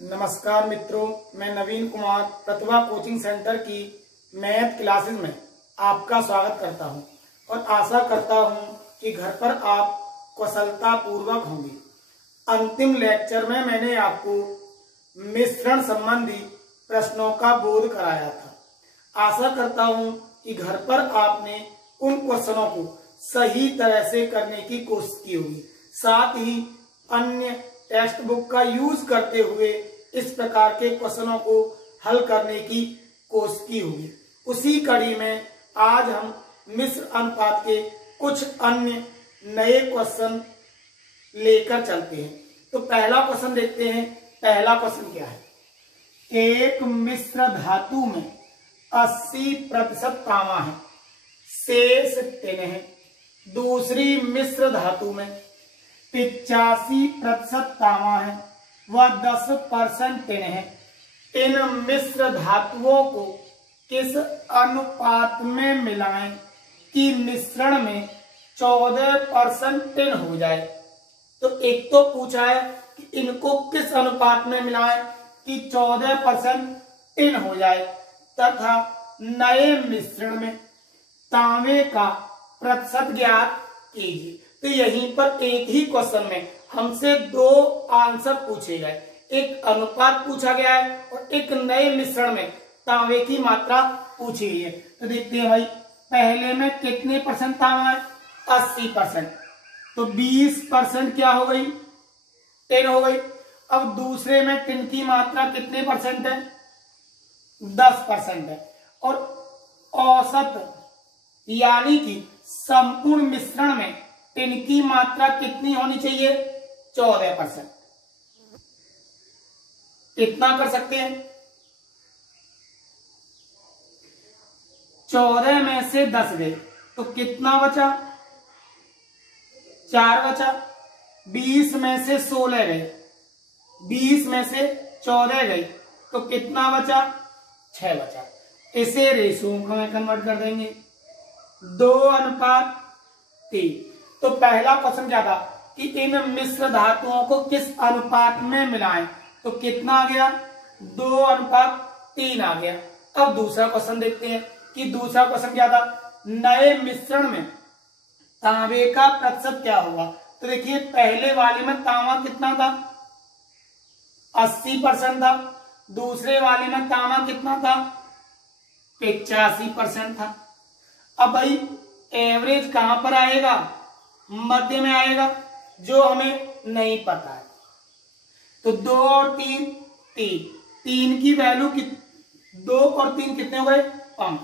नमस्कार मित्रों, मैं नवीन कुमार प्रतिभा कोचिंग सेंटर की मैथ क्लासेस में आपका स्वागत करता हूं और आशा करता हूं कि घर पर आप कुशलता पूर्वक होंगे। अंतिम लेक्चर में मैंने आपको मिश्रण संबंधी प्रश्नों का बोध कराया था। आशा करता हूं कि घर पर आपने उन क्वेश्चनों को सही तरह से करने की कोशिश की होगी, साथ ही अन्य टेक्स्ट बुक का यूज करते हुए इस प्रकार के क्वेश्चनों को हल करने की कोशिश की होगी। उसी कड़ी में आज हम मिश्र अनुपात के कुछ अन्य नए क्वेश्चन लेकर चलते हैं। तो पहला क्वेश्चन देखते हैं। पहला क्वेश्चन क्या है? एक मिश्र धातु में 80% तांबा है, शेष टिन है। दूसरी मिश्र धातु में 85% तांबा है व 10% टिन है। इन मिश्र धातुओं को किस अनुपात में मिलाएं कि मिश्रण में 14% टिन हो जाए? तो एक तो पूछा है कि इनको किस अनुपात में मिलाएं कि 14% टिन हो जाए तथा नए मिश्रण में तांबे का प्रतिशत ज्ञात कीजिए। तो यहीं पर एक ही क्वेश्चन में हमसे दो आंसर पूछे गए, एक अनुपात पूछा गया है और एक नए मिश्रण में तांबे की मात्रा पूछी गई है। तो देखते हैं भाई, पहले में कितने परसेंट तांबा है? 80%। तो 20% क्या हो गई? टिन हो गई। अब दूसरे में टिन की मात्रा कितने परसेंट है? 10% है। और औसत यानी कि संपूर्ण मिश्रण में टिन की मात्रा कितनी होनी चाहिए? 14%। इतना कर सकते हैं। 14 में से 10 गए तो कितना बचा? 4 बचा। 20 में से 16 गए, 20 में से 14 गई तो कितना बचा? 6 बचा। इसे रेशो में कन्वर्ट कर देंगे, 2:3। तो पहला क्वेश्चन क्या था कि इन मिश्र धातुओं को किस अनुपात में मिलाएं? तो कितना आ गया? 2:3 आ गया। अब दूसरा क्वेश्चन देखते हैं कि दूसरा क्वेश्चन क्या था? नए मिश्रण में तांबे का प्रतिशत क्या होगा? तो देखिए, पहले वाले में तांबा कितना था? 80% था। दूसरे वाले में तांबा कितना था? 85% था। अब भाई एवरेज कहां पर आएगा? मध्य में आएगा, जो हमें नहीं पता है। तो 2 और 3 3, 3 की वैल्यू 2 और 3 कितने हो गए? 5।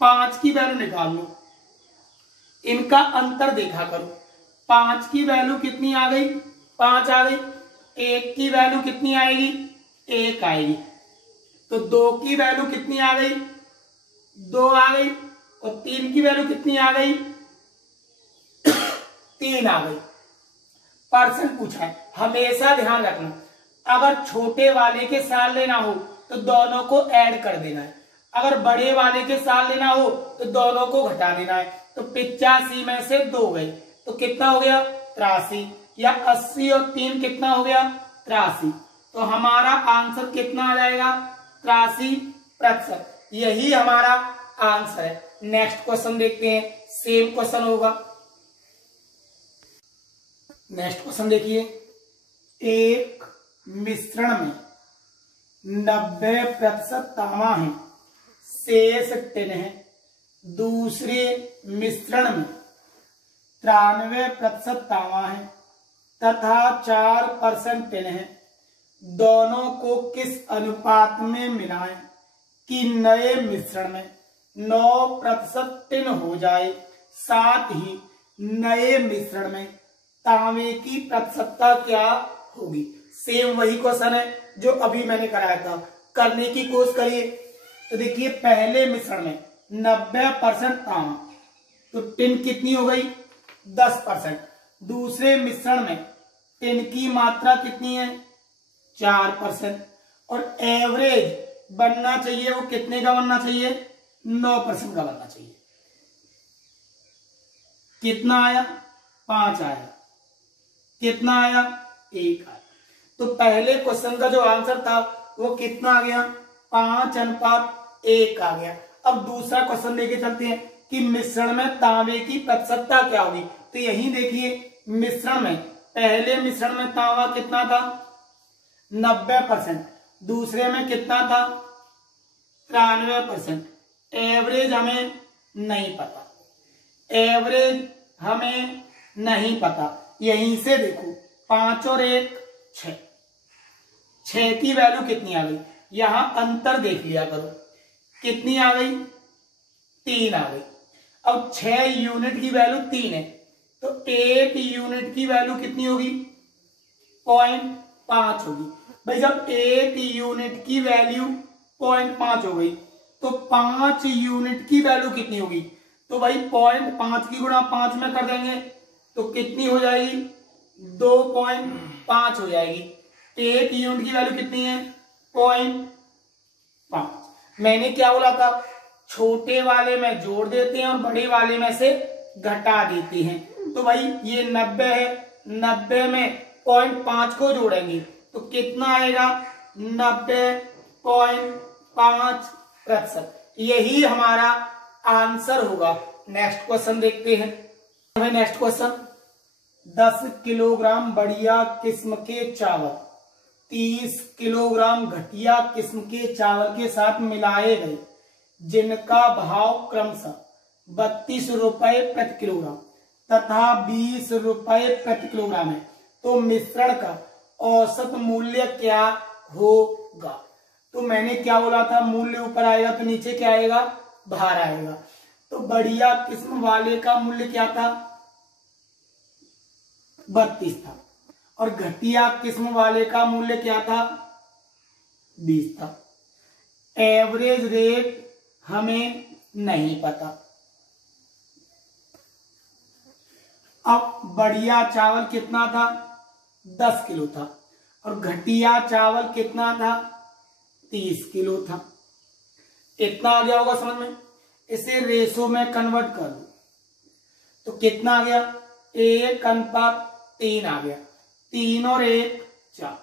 5 की वैल्यू निकाल लो, इनका अंतर देखा करो। 5 की वैल्यू कितनी आ गई? 5 आ गई। 1 की वैल्यू कितनी आएगी? 1 आएगी। तो 2 की वैल्यू कितनी आ गई? 2 आ गई। और 3 की वैल्यू कितनी आ गई? 3 आ गई। परसेंट पूछा है, हमेशा ध्यान रखना, अगर छोटे वाले के साथ लेना हो तो दोनों को ऐड कर देना है, अगर बड़े वाले के साथ लेना हो तो दोनों को घटा देना है। तो 85 में से 2 गए तो कितना हो गया? 83। या 80 और 3 कितना हो गया? 83। तो हमारा आंसर कितना आ जाएगा? 83%। यही हमारा आंसर है। नेक्स्ट क्वेश्चन देखते हैं। सेम क्वेश्चन होगा। नेक्स्ट क्वेश्चन देखिए, एक मिश्रण में 90% तांबा है, शेष टिन है। दूसरे मिश्रण में 93% तांबा है तथा 4% टिन है। दोनों को किस अनुपात में मिलाएं कि नए मिश्रण में 9% टिन हो जाए, साथ ही नए मिश्रण में तांबे की प्रतिशतता क्या होगी? सेम वही क्वेश्चन है जो अभी मैंने कराया था, करने की कोशिश करिए। तो देखिए, पहले मिश्रण में 90% तांबा, तो टिन कितनी हो गई? 10%। दूसरे मिश्रण में टिन की मात्रा कितनी है? 4%। और एवरेज बनना चाहिए, वो कितने का बनना चाहिए? 9% का बनना चाहिए। कितना आया? 5 आया। कितना आया? 1 आया। तो पहले क्वेश्चन का जो आंसर था वो कितना आ गया, 5:1 आ गया। अब दूसरा क्वेश्चन लेके चलते हैं कि मिश्रण में तांबे की प्रतिशतता क्या होगी। तो यही देखिए, मिश्रण में पहले मिश्रण में तांबा कितना था, 90%, दूसरे में कितना था, 93%। एवरेज हमें नहीं पता, एवरेज हमें नहीं पता। यहीं से देखो 5 और 1 6, 6 की वैल्यू कितनी आ गई, यहां अंतर देख लिया करो, कितनी आ गई, 3 आ गई। अब 6 यूनिट की वैल्यू 3 है, तो 1 यूनिट की वैल्यू कितनी होगी, 0.5 होगी। भाई जब 1 यूनिट की वैल्यू 0.5 हो गई तो 5 यूनिट की वैल्यू कितनी होगी, तो भाई 0.5 की गुणा 5 में कर देंगे तो कितनी हो जाएगी, 2.5 हो जाएगी। 1 यूनिट की वैल्यू कितनी है, 0.5। मैंने क्या बोला था, छोटे वाले में जोड़ देते हैं और बड़े वाले में से घटा देते हैं। तो भाई ये 90 है, 90 में 0.5 को जोड़ेंगे तो कितना आएगा, 90.5%। यही हमारा आंसर होगा। नेक्स्ट क्वेश्चन देखते हैं। नेक्स्ट क्वेश्चन, 10 किलोग्राम बढ़िया किस्म के चावल 30 किलोग्राम घटिया किस्म के चावल के साथ मिलाए गए, जिनका भाव क्रमशः 32 रुपए प्रति किलोग्राम तथा 20 रुपए प्रति किलोग्राम है, तो मिश्रण का औसत मूल्य क्या होगा। तो मैंने क्या बोला था, मूल्य ऊपर आएगा तो नीचे क्या आएगा, भार आएगा। तो बढ़िया किस्म वाले का मूल्य क्या था, 32 था, और घटिया किस्म वाले का मूल्य क्या था, 20 था। एवरेज रेट हमें नहीं पता। अब बढ़िया चावल कितना था, 10 किलो था, और घटिया चावल कितना था, 30 किलो था। इतना आ गया होगा समझ में। इसे रेशो में कन्वर्ट कर दो तो कितना आ गया, 1:3 आ गया। 3 और 1 4,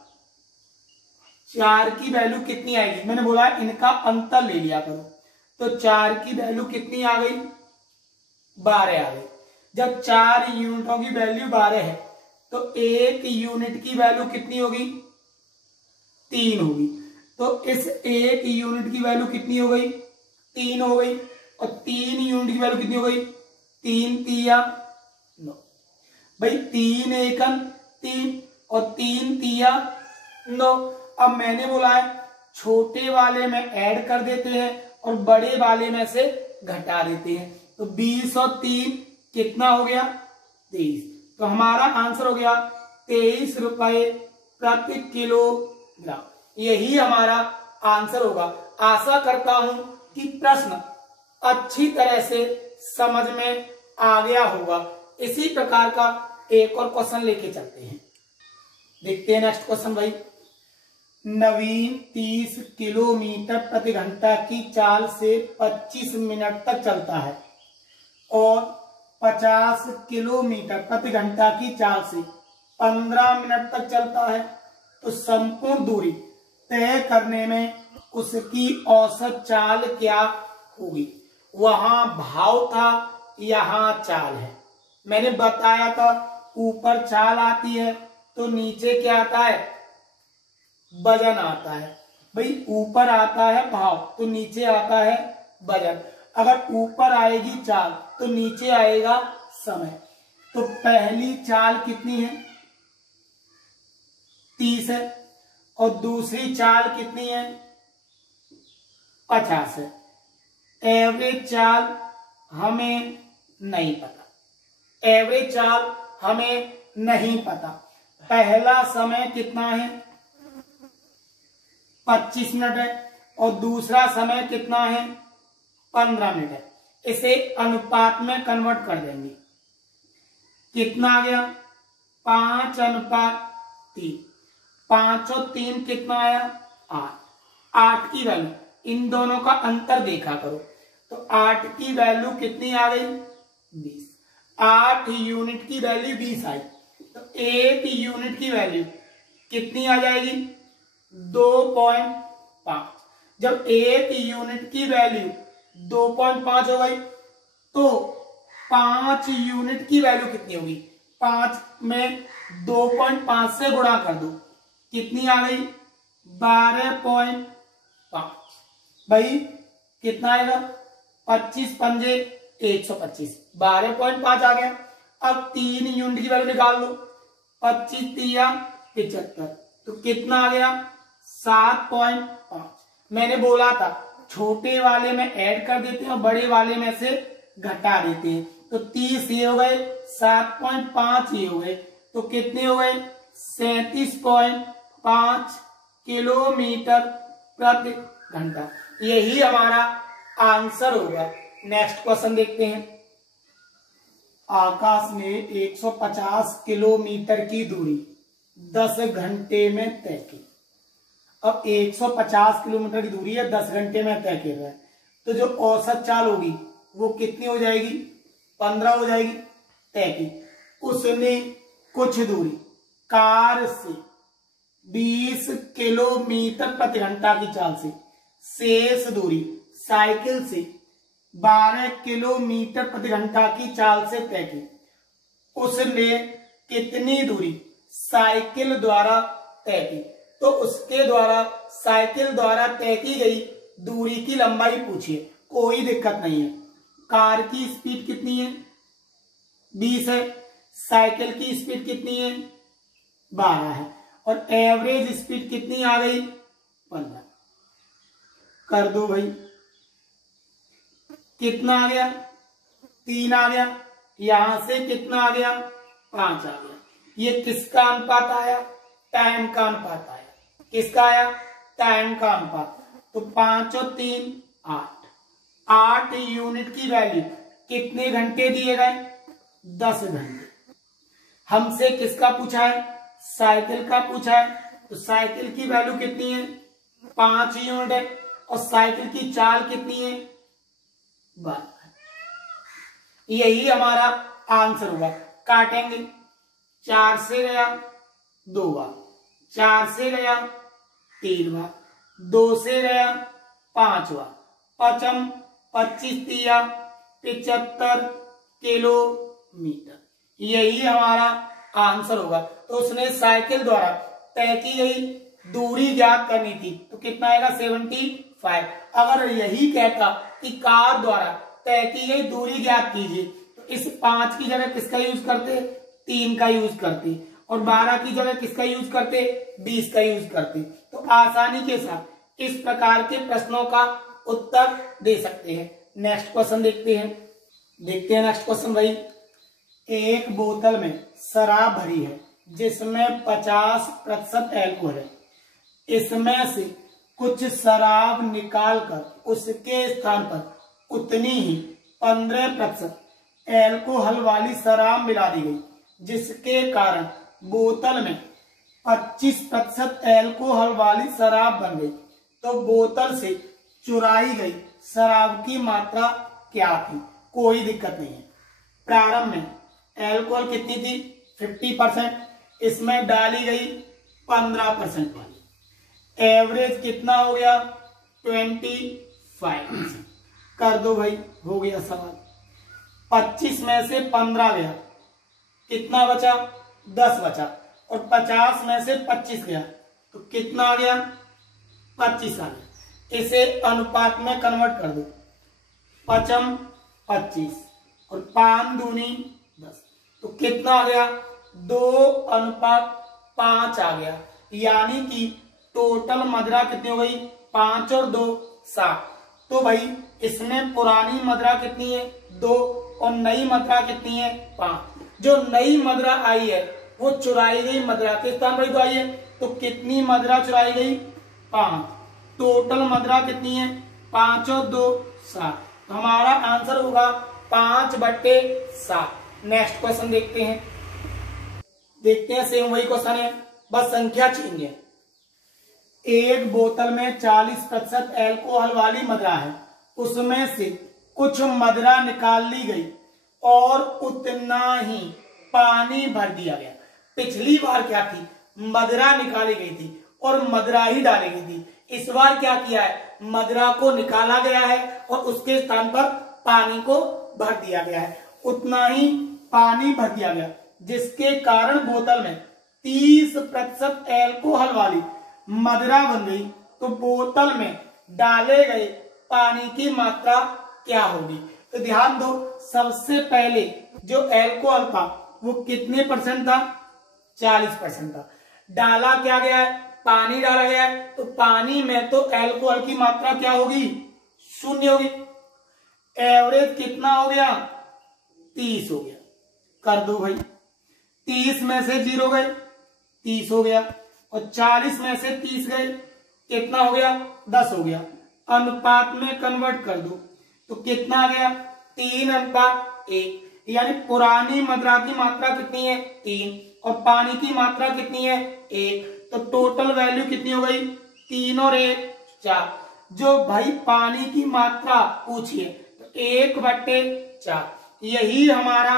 4 की वैल्यू कितनी आएगी, मैंने बोला इनका अंतर ले लिया करो। तो 4 की वैल्यू कितनी आ गई, 12 आ गई। जब 4 यूनिटों की वैल्यू 12 है तो 1 यूनिट की वैल्यू कितनी होगी, 3 होगी। तो इस 1 यूनिट की वैल्यू कितनी हो गई, 3 हो गई, और 3 यूनिट की वैल्यू कितनी हो गई, 3 तिया 9। भाई 3 एकम 3 और 3 तिया 9। अब मैंने बोला है छोटे वाले में ऐड कर देते हैं और बड़े वाले में से घटा देते हैं। तो 20 और 3 कितना हो गया, 23। तो हमारा आंसर हो गया 23 रुपए प्रति किलोग्राम। यही हमारा आंसर होगा। आशा करता हूं कि प्रश्न अच्छी तरह से समझ में आ गया होगा। इसी प्रकार का एक और क्वेश्चन लेके चलते हैं, देखते हैं नेक्स्ट क्वेश्चन। भाई नवीन 30 किलोमीटर प्रति घंटा की चाल से 25 मिनट तक चलता है और 50 किलोमीटर प्रति घंटा की चाल से 15 मिनट तक चलता है, तो संपूर्ण दूरी तय करने में उसकी औसत चाल क्या होगी। वहां भाव था, यहां चाल है। मैंने बताया था ऊपर चाल आती है तो नीचे क्या आता है, वजन आता है। भाई ऊपर आता है भाव तो नीचे आता है वजन। अगर ऊपर आएगी चाल तो नीचे आएगा समय। तो पहली चाल कितनी है, 30 है, और दूसरी चाल कितनी है, 50 है। एवरेज चाल हमें नहीं पता, एवरेज चाल हमें नहीं पता। पहला समय कितना है, 25 मिनट है, और दूसरा समय कितना है, 15 मिनट है। इसे अनुपात में कन्वर्ट कर देंगे, कितना आ गया, 5:3। 5 और 3 कितना आया, 8। 8 की वैल्यू, इन दोनों का अंतर देखा करो, तो 8 की वैल्यू कितनी आ गई, 20। 8 यूनिट की वैल्यू 20 आई, तो 1 यूनिट की वैल्यू कितनी आ जाएगी 2.5। जब एक यूनिट की वैल्यू 2.5 हो गई तो 5 यूनिट की वैल्यू कितनी होगी, 5 में 2.5 से गुणा कर दो, कितनी आ गई 12.5। भाई कितना आएगा 25 पंजे 125, 12.5 आ गया। अब 3 यूनिट की वैल्यू निकाल लो, 25 तिया 75, तो कितना आ गया 7.5। मैंने बोला था छोटे वाले में ऐड कर देते हैं और बड़े वाले में से घटा देते हैं, तो 30 ये हो गए, 7.5 ये हो गए, तो कितने हो गए 37.5 किलोमीटर प्रति घंटा। यही हमारा आंसर होगा। नेक्स्ट क्वेश्चन देखते हैं। आकाश ने 150 किलोमीटर की दूरी 10 घंटे में तय की। अब 150 किलोमीटर की दूरी है, 10 घंटे में तय कर रहा है, तो जो औसत चाल होगी वो कितनी हो जाएगी 15 हो जाएगी तय की। उसने कुछ दूरी कार से 20 किलोमीटर प्रति घंटा की चाल से, शेष दूरी साइकिल से 12 किलोमीटर प्रति घंटा की चाल से तय की। उसने कितनी दूरी साइकिल द्वारा तय की, तो उसके द्वारा साइकिल द्वारा तय की गई दूरी की लंबाई पूछिए, कोई दिक्कत नहीं है। कार की स्पीड कितनी है 20 है, साइकिल की स्पीड कितनी है 12 है, और एवरेज स्पीड कितनी आ गई 15। कर दो भाई, कितना आ गया 3 आ गया, यहां से कितना आ गया 5 आ गया। ये किसका अनुपात आया, टाइम का अनुपात आया। किसका आया, टाइम का अनुपात। तो 5 और 3 8, 8 यूनिट की वैल्यू कितने घंटे दिए गए 10 घंटे। हमसे किसका पूछा है, साइकिल का पूछा है, तो साइकिल की वैल्यू कितनी है 5 यूनिट है, और साइकिल की चाल कितनी है 12। यही हमारा आंसर होगा। काटेंगे, 4 से गया 2 बार, 4 से गया 3 बार, 2 से गया 5 बार, 5 25 तिया 75 किलोमीटर। यही हमारा आंसर होगा। तो उसने साइकिल द्वारा तय की गई दूरी ज्ञात करनी थी, तो कितना आएगा 75। अगर यही कहता कि कार द्वारा तय की गई दूरी ज्ञात कीजिए, तो इस 5 की जगह किसका यूज करते 3 का यूज करते, और 12 की जगह किसका यूज करते 20 का यूज करते। तो आसानी के साथ इस प्रकार के प्रश्नों का उत्तर दे सकते हैं। नेक्स्ट क्वेश्चन देखते हैं। नेक्स्ट क्वेश्चन भाई, एक बोतल में शराब भरी है जिसमें 50% अल्कोहल है। इसमें से कुछ शराब निकालकर उसके स्थान पर उतनी ही 15% अल्कोहल वाली शराब मिला दी गई, जिसके कारण बोतल में 25% अल्कोहल वाली शराब बन गई। तो बोतल से चुराई गई शराब की मात्रा क्या थी, कोई दिक्कत नहीं है। प्रारंभ में अल्कोहल कितनी थी 50%, इसमें डाली गई 15% वाली, एवरेज कितना हो गया 25%। कर दो भाई, हो गया सवाल। 25 में से 15 गया, कितना बचा 10 बचा, और 50 में से 25 गया, तो कितना आ गया 25 आ गया। इसे अनुपात में कन्वर्ट कर दो, 5 25 और 5 दूनी 10, तो कितना आ गया 2:5 आ गया। यानी कि टोटल मात्रा कितनी हो गई 5 और 2 7। तो भाई इसमें पुरानी मात्रा कितनी है 2, और नई मात्रा कितनी है 5। जो नई मात्रा आई है वो चुराई गई मात्रा के स्थान पर तो आई है, तो कितनी मात्रा चुराई गई 5। टोटल मात्रा कितनी है 5 और 2 7। हमारा आंसर होगा 5/7। नेक्स्ट क्वेश्चन देखते हैं। सेम वही क्वेश्चन है, बस संख्या चेंज है। एक बोतल में 40% अल्कोहल वाली मदिरा है, उसमें से कुछ मदिरा निकाल ली गई और उतना ही पानी भर दिया गया। पिछली बार क्या थी, मदिरा निकाली गई थी और मदिरा ही डाली गई थी। इस बार क्या किया है, मदिरा को निकाला गया है और उसके स्थान पर पानी को भर दिया गया है। उतना ही पानी भर दिया गया, जिसके कारण बोतल में 30% एल्कोहल वाली मदिरा बन गई। तो बोतल में डाले गए पानी की मात्रा क्या होगी? तो ध्यान दो, सबसे पहले जो एल्कोहल था वो कितने परसेंट था? 40% था। डाला क्या गया है? पानी डाला गया है। तो पानी में तो एल्कोहल की मात्रा क्या होगी? 0 होगी। एवरेज कितना हो गया? 30 हो गया। कर दो भाई, 30 में से 0 गए, 30 हो गया, और 40 में से 30 गए, कितना हो गया? 10 हो गया। अनुपात में कन्वर्ट कर दो तो कितना आ गया? 3:1। यानी पुरानी मदिरा की मात्रा कितनी है? 3, और पानी की मात्रा कितनी है? 1। तो टोटल वैल्यू कितनी हो गई? 3 और 1 4। जो भाई पानी की मात्रा पूछिए तो 1/4, यही हमारा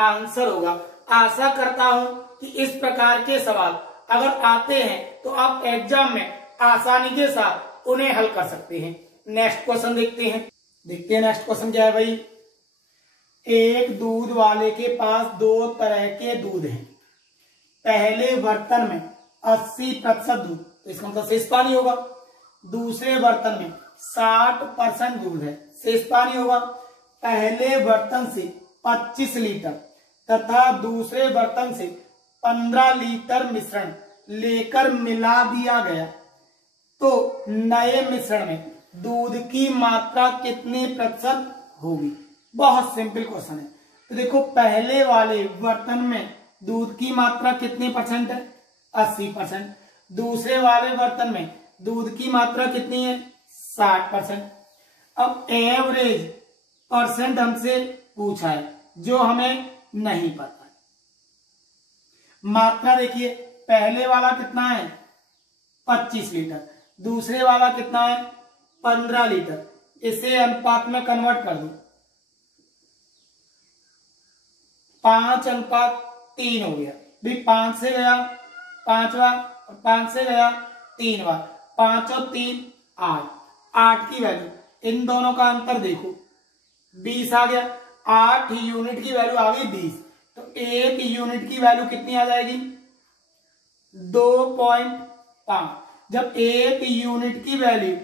आंसर होगा। आशा करता हूं कि इस प्रकार के सवाल अगर आते हैं तो आप एग्जाम में आसानी के साथ उन्हें हल कर सकते हैं। नेक्स्ट क्वेश्चन देखते हैं। नेक्स्ट क्वेश्चन क्या है भाई? एक दूध वाले के पास 2 तरह के दूध हैं। पहले बर्तन में 80% दूध, तो इसका मतलब शेष पानी होगा। दूसरे बर्तन में 60% दूध है, शेष पानी होगा। पहले बर्तन से 25 लीटर तथा दूसरे बर्तन से 15 लीटर मिश्रण लेकर मिला दिया गया तो नए मिश्रण में दूध की मात्रा कितने प्रतिशत होगी? बहुत सिंपल क्वेश्चन है। तो देखो, पहले वाले बर्तन में दूध की मात्रा कितने परसेंट है? 80%। दूसरे वाले बर्तन में दूध की मात्रा कितनी है? 60%। अब एवरेज परसेंट हमसे पूछा है जो हमें नहीं पता। मात्रा देखिए, पहले वाला कितना है? 25 लीटर, दूसरे वाला कितना है? 15 लीटर। इसे अनुपात में कन्वर्ट कर दो, 5:3 हो गया। भी 5 से गया 5वां, और 5 से गया 3वां, 5 और 3 8। 8 की वैल्यू, इन दोनों का अंतर देखो, 20 आ गया। 8 यूनिट की वैल्यू आ गई 20, तो 1 यूनिट की वैल्यू कितनी आ जाएगी? 2.5। जब 1 यूनिट की वैल्यू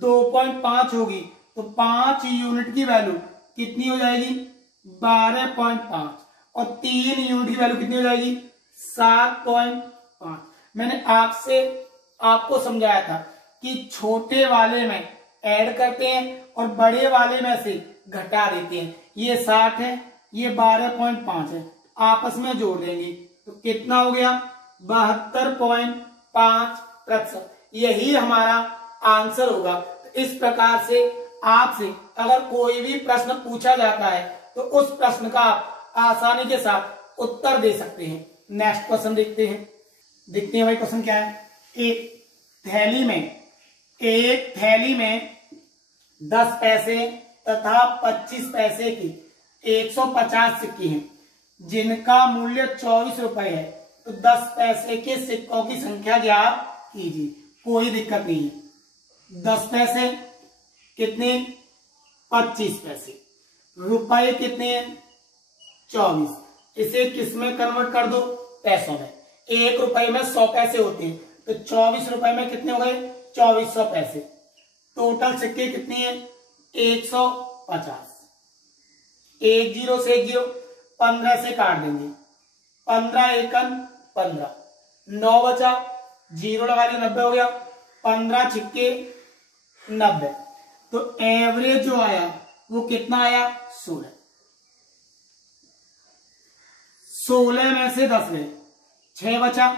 2.5 होगी तो 5 यूनिट की वैल्यू कितनी हो जाएगी? 12.5। और 3 यूनिट की वैल्यू कितनी हो जाएगी? 7.5। मैंने आपको समझाया था कि छोटे वाले में ऐड करते हैं और बड़े वाले में से घटा देते हैं। ये 60 है, ये 12.5 है, आपस में जोड़ देंगे तो कितना हो गया? 72.5%। यही हमारा आंसर होगा। तो इस प्रकार से आपसे अगर कोई भी प्रश्न पूछा जाता है तो उस प्रश्न का आप आसानी के साथ उत्तर दे सकते हैं। नेक्स्ट क्वेश्चन देखते हैं भाई क्वेश्चन क्या है। एक थैली में 10 पैसे तथा 25 पैसे की 150 सिक्के हैं जिनका मूल्य 24 रुपए है। तो 10 पैसे के सिक्कों की संख्या ज्ञात कीजिए। कोई दिक्कत नहीं है। 10 पैसे कितने? 25 पैसे। रुपए कितने हैं? 24। इसे किस में कन्वर्ट कर दो? पैसों में। 1 रुपए में 100 पैसे होते हैं, तो 24 रुपए में कितने हो गए? 2400 पैसे। टोटल सिक्के कितने हैं? 150। 1 0 से 1 0, 15 से काट देंगे, 15 एकन 15, 9 बचा, 0 लगा दिया, 90 हो गया। 15 छिक्के 90। तो एवरेज जो आया वो कितना आया? 16। 16 में से 10 गए, 6 बचा,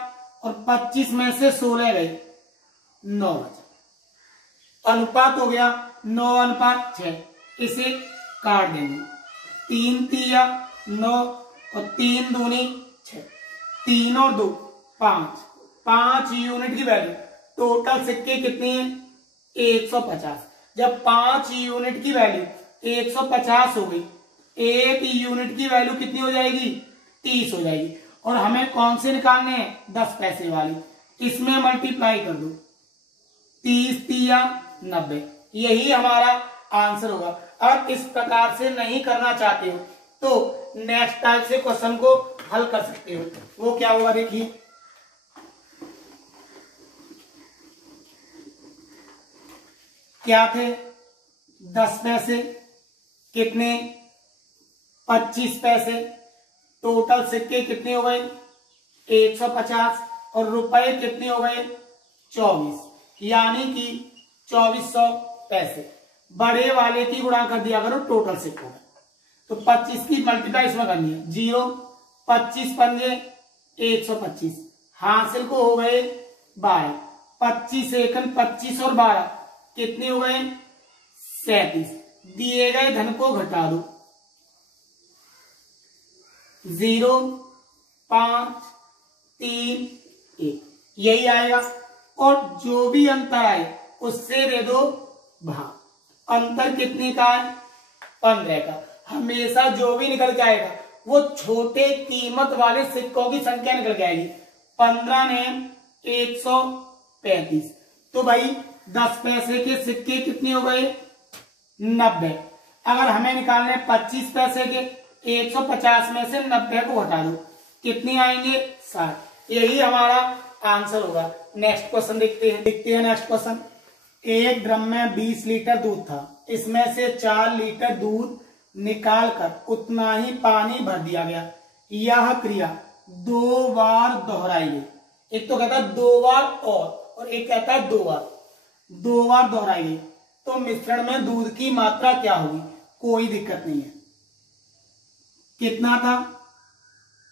और 25 में से 16 गए, 9 बचा। अनुपात हो गया 9:6। इसे काट देंगे, 3 तिया 9 और 3 दूनी 6, 3 और 2 5, 5 यूनिट की वैल्यू। टोटल सिक्के कितने हैं? 150। जब 5 यूनिट की वैल्यू 150 हो गई, 1 यूनिट की वैल्यू कितनी हो जाएगी? 30 हो जाएगी। और हमें कौन से निकालने हैं 10 पैसे वाली, इसमें मल्टीप्लाई कर दो 30 तिया 90, यही हमारा आंसर होगा। अगर इस प्रकार से नहीं करना चाहते हो तो नेक्स्ट टाइप से क्वेश्चन को हल कर सकते हो। वो क्या होगा देखिए, क्या थे 10 पैसे, कितने 25 पैसे, टोटल सिक्के कितने हो गए 150 और रुपए कितने हो गए 24, यानी कि 2400 पैसे। बड़े वाले की गुणा कर दिया करो टोटल सिक्कों में, तो 25 की मल्टीप्लाई इसमें करनी है 0, 25 पंजे 125, हासिल को हो गए 12, 25 एकन 25 और 12 कितने हो गए 37, दिए गए धन को घटा दो 0, 5, 3, 1, यही आएगा। और जो भी अंतर आए उससे दे दो भाग। अंतर कितने का है 15 का। हमेशा जो भी निकल के आएगा वो छोटे कीमत वाले सिक्कों की संख्या निकल के आएगी। 15 ने 135, तो भाई 10 पैसे के सिक्के कितने हो गए 90। अगर हमें निकालने 25 पैसे के 150 में से 90 को हटा दो, कितने आएंगे 60, यही हमारा आंसर होगा। नेक्स्ट क्वेश्चन देखते हैं नेक्स्ट क्वेश्चन। एक ड्रम में 20 लीटर दूध था, इसमें से 4 लीटर दूध निकालकर उतना ही पानी भर दिया गया। यह क्रिया 2 बार दोहराई गई। एक तो कहता है 2 बार और एक कहता है 2 बार। 2 बार दोहराई गई तो मिश्रण में दूध की मात्रा क्या होगी, कोई दिक्कत नहीं है। कितना था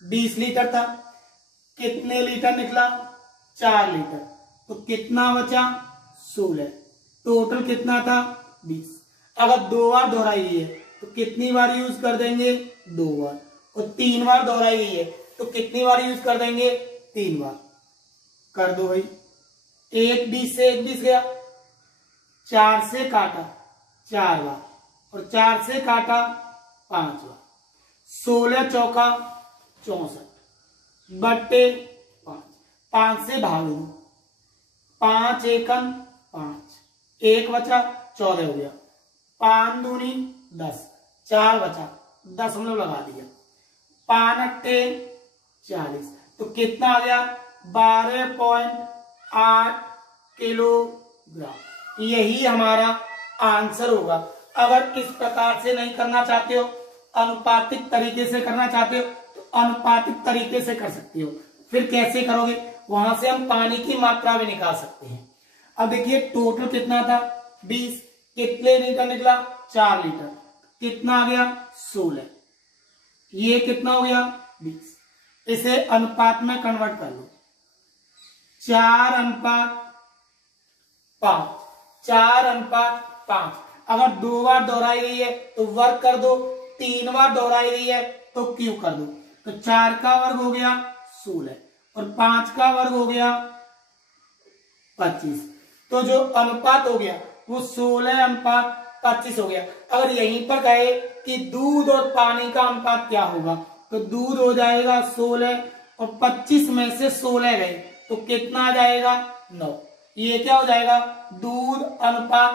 20 लीटर था, कितने लीटर निकला 4 लीटर, तो कितना बचा 16, टोटल कितना था 20। अगर 2 बार दोहराई गई है तो कितनी बार यूज कर देंगे 2 बार, और 3 बार दोहराई गई है तो कितनी बार यूज कर देंगे 3 बार। कर दो भाई, 1 20 से 1 20 गया, 4 से काटा 4 बार और 4 से काटा 5 बार, 16 चौका 64 बट्टे 5, 5 से भाग दो, 5 एकम 5, 1 बचा 14 हो गया, 5 दूनी 10, 4 बचा 10 लगा दिया, 5 अट्टे 40, तो कितना आ गया 12.8 किलोग्राम। यही हमारा आंसर होगा। अगर इस प्रकार से नहीं करना चाहते हो, अनुपातिक तरीके से करना चाहते हो तो अनुपातिक तरीके से कर सकते हो। फिर कैसे करोगे, वहां से हम पानी की मात्रा भी निकाल सकते हैं। अब देखिए टोटल कितना था 20, कितने लीटर निकला 4 लीटर, कितना आ गया 16, ये कितना हो गया 20। इसे अनुपात में कन्वर्ट कर लो, 4:5, 4:5। अगर 2 बार दोहराई गई है तो वर्ग कर दो, 3 बार दोहराई गई है तो क्यूब कर दो, तो 4 का वर्ग हो गया 16 और 5 का वर्ग हो गया 25। तो जो अनुपात हो गया वो 16:25 हो गया। अगर यहीं पर कहे कि दूध और पानी का अनुपात क्या होगा, तो दूध हो जाएगा 16 और 25 में से 16 गए तो कितना आ जाएगा 9। ये क्या हो जाएगा दूध अनुपात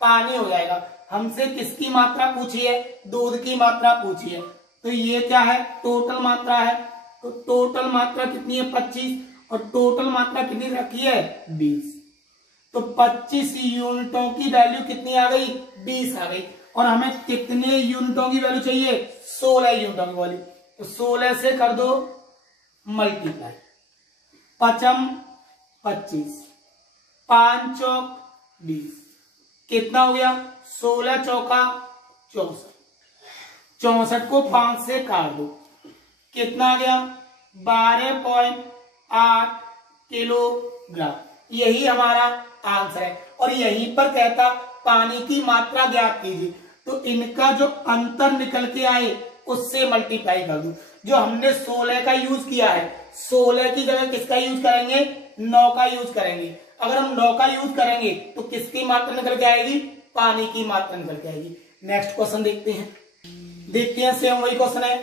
पानी हो जाएगा। हमसे किसकी मात्रा पूछी है, दूध की मात्रा पूछी है, तो ये क्या है टोटल मात्रा है। तो टोटल मात्रा कितनी है 25 और टोटल मात्रा कितनी रखी है 20। तो 25 यूनिटों की वैल्यू कितनी आ गई 20 आ गई। और हमें कितने यूनिटों की वैल्यू चाहिए 16 यूनिटों की वैल्यू, तो 16 से कर दो मल्टीप्लाई, 5 25, 5 चौक 20, कितना हो गया 16 चौका 64, 64 को 5 से काट दो, कितना आ गया 12.8 किलोग्राम। यही हमारा आंसर है। और यहीं पर कहता पानी की मात्रा ज्ञात कीजिए, तो इनका जो अंतर निकल के आए उससे मल्टीप्लाई कर दो। जो हमने 16 का यूज किया है, 16 की जगह किसका यूज करेंगे 9 का यूज करेंगे। अगर हम 9 का यूज करेंगे तो किसकी मात्रा निकल के आएगी पानी की मात्रा निकल के आएगी। नेक्स्ट क्वेश्चन देखते हैं। सेम वही क्वेश्चन है,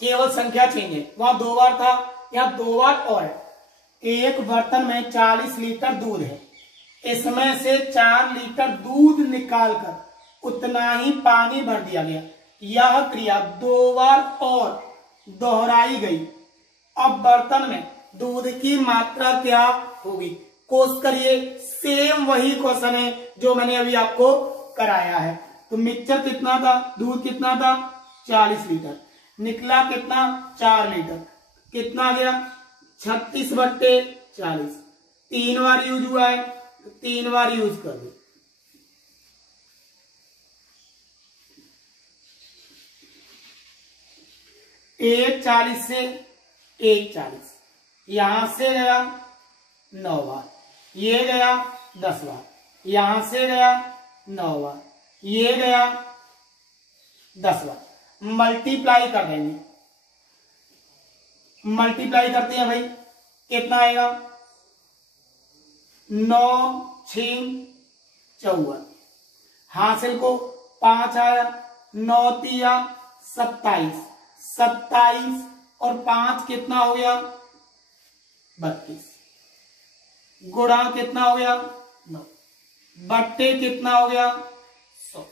केवल संख्या चेंज है। वहां 2 बार था या 2 बार और है। एक बर्तन में 40 लीटर दूध है, इसमें से 4 लीटर दूध निकालकर उतना ही पानी भर दिया गया। यह क्रिया 2 बार और दोहराई गई। अब बर्तन में दूध की मात्रा क्या होगी? कोशिश करिए, सेम वही क्वेश्चन है जो मैंने अभी आपको कराया है। तो मिक्सचर कितना था, दूध कितना था 40 लीटर, निकला कितना 4 लीटर, कितना गया 36/40। 3 बार यूज हुआ है तो 3 बार यूज कर दो। एक 40 से एक 40, यहां से गया 9 बार, ये गया 10 बार, यहां से गया 9 बार, ये गया 10 बार। मल्टीप्लाई कर देंगे, मल्टीप्लाई करते हैं भाई, कितना आएगा 9 6 54, हासिल को 5 आया, 9 तिया 27, 27 और 5 कितना हो गया 32, गुणा कितना हो गया 9, बट्टे कितना हो गया 100।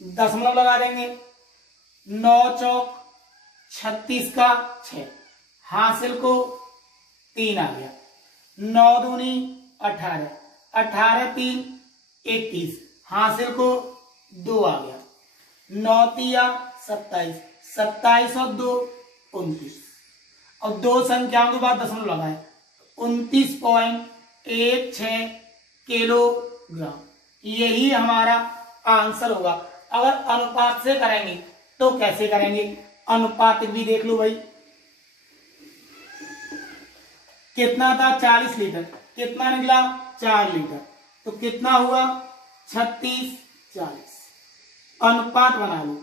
दशमलव लगा देंगे, 9 चौक 36 का 6, हासिल को 3 आ गया, 9 दूनी 18, 18 3 21, हासिल को 2 आ गया, 9 तिया 27, 27 और 2 29, और 2 संख्याओं के बाद दशमलव लगाए, 29.16 किलोग्राम। यही हमारा आंसर होगा। अगर अनुपात से करेंगे तो कैसे करेंगे? अनुपात भी देख लो भाई, कितना था 40 लीटर, कितना निकला 4 लीटर, तो कितना हुआ 36/40। अनुपात बना लो,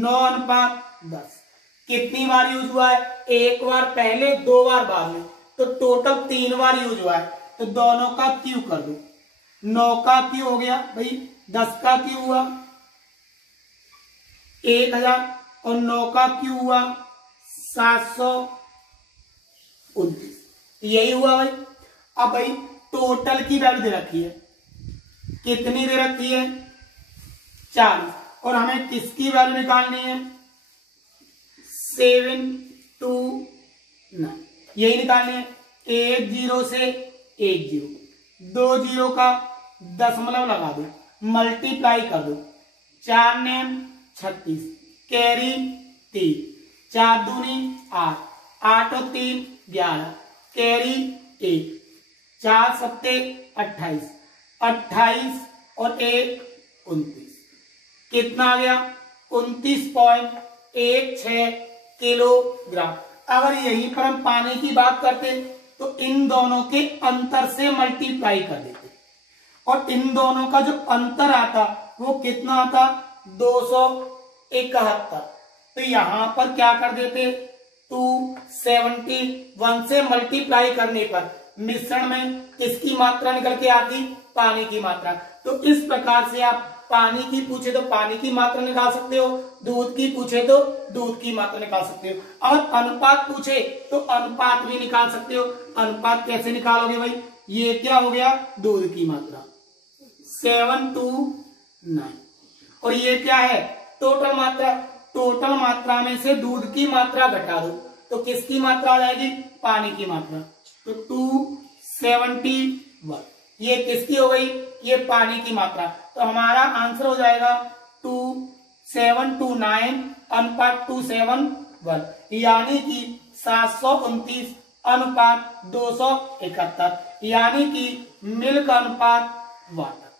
9:10। कितनी बार यूज हुआ है? 1 बार पहले, 2 बार बाद में, तो टोटल 3 बार यूज हुआ है। तो दोनों का क्यू कर दो, 9 का क्यू हो गया भाई, 10 का क्यू हुआ 1000 और 9 का क्यू हुआ 729। यही हुआ भाई। अब भाई टोटल की वैल्यू दे रखी है, कितनी दे रखी है 40, और हमें किसकी वैल्यू निकालनी है 729, यही निकालनी है। 1 0 से 1 0, 2 0 का दशमलव लगा दो, मल्टीप्लाई कर दो, 4 नेम 36, कैरी 3, 4 दूनी 8, 8 और 3 11, कैरी 1, 4 सत्ते 28, 28 और 1 29, कितना आ गया 29.16 किलोग्राम। अगर यहीं पर हम पानी की बात करते तो इन दोनों के अंतर से मल्टीप्लाई कर देते, और इन दोनों का जो अंतर आता वो कितना आता 271। तो यहां पर क्या कर देते 271 से मल्टीप्लाई करने पर मिश्रण में किसकी मात्रा निकल के आती, पानी की मात्रा। तो इस प्रकार से आप पानी की पूछे तो पानी की मात्रा निकाल सकते हो, दूध की पूछे तो दूध की मात्रा निकाल सकते हो, और अनुपात पूछे तो अनुपात भी निकाल सकते हो। अनुपात कैसे निकालोगे भाई, ये क्या हो गया दूध की मात्रा 729, और ये क्या है टोटल मात्रा। टोटल मात्रा में से दूध की मात्रा घटा दो तो किसकी मात्रा आ जाएगी, पानी की मात्रा। तो 271, ये किसकी हो गई, ये पानी की मात्रा। तो हमारा आंसर हो जाएगा 2729 अनुपात 271, यानी कि 729 अनुपात 271, यानी कि मिल्क अनुपात वाटर।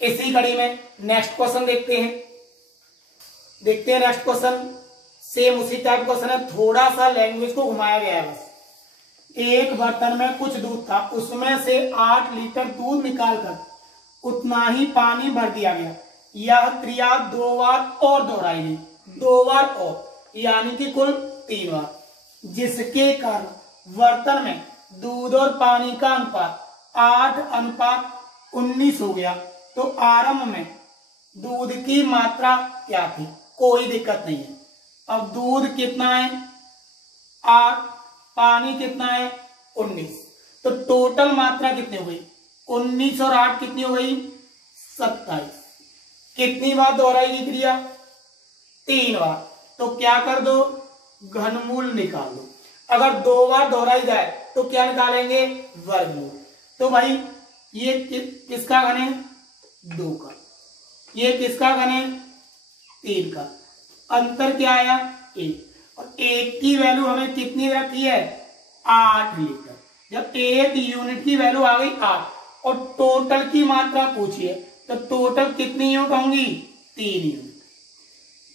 इसी कड़ी में नेक्स्ट क्वेश्चन देखते हैं। नेक्स्ट क्वेश्चन सेम उसी टाइप क्वेश्चन है, थोड़ा सा लैंग्वेज को घुमाया गया है बस। एक बर्तन में कुछ दूध था, उसमें से 8 लीटर दूध निकालकर उतना ही पानी भर दिया गया। यह क्रिया 2 बार और दोहराई गई, 2 बार और, यानी कि कुल 3 बार, जिसके कारण बर्तन में दूध और पानी का अनुपात 8:19 हो गया। तो आरंभ में दूध की मात्रा क्या थी, कोई दिक्कत नहीं है, अब दूध कितना है 8, पानी कितना है 19, तो टोटल मात्रा कितनी हो गई 19 और 8 कितनी हो गई 27। कितनी बार दोहराएगी क्रिया 3 बार, तो क्या कर दो घनमूल निकाल दो। अगर 2 बार दोहराई जाए तो क्या निकालेंगे वर्गमूल। तो भाई ये किसका घन है 2 का, ये किसका घन है 3 का, अंतर क्या आया 1, और 1 की वैल्यू हमें कितनी रखी है 8 लीटर। जब 1 यूनिट की वैल्यू आ गई 8 और टोटल की मात्रा पूछिए तो टोटल कितनी यूनिट होंगी 3 यूनिट।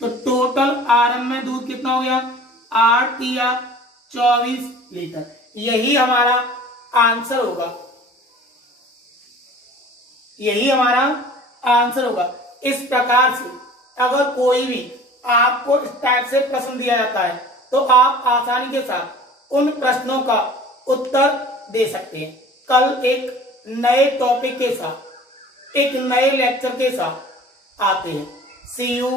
तो टोटल आरंभ में दूध कितना हो गया 8 या 24 लीटर। यही हमारा आंसर होगा, यही हमारा आंसर होगा। इस प्रकार से अगर कोई भी आपको इस टाइप से प्रश्न दिया जाता है तो आप आसानी के साथ उन प्रश्नों का उत्तर दे सकते हैं। कल एक नए टॉपिक के साथ, एक नए लेक्चर के साथ आते हैं। सी यू।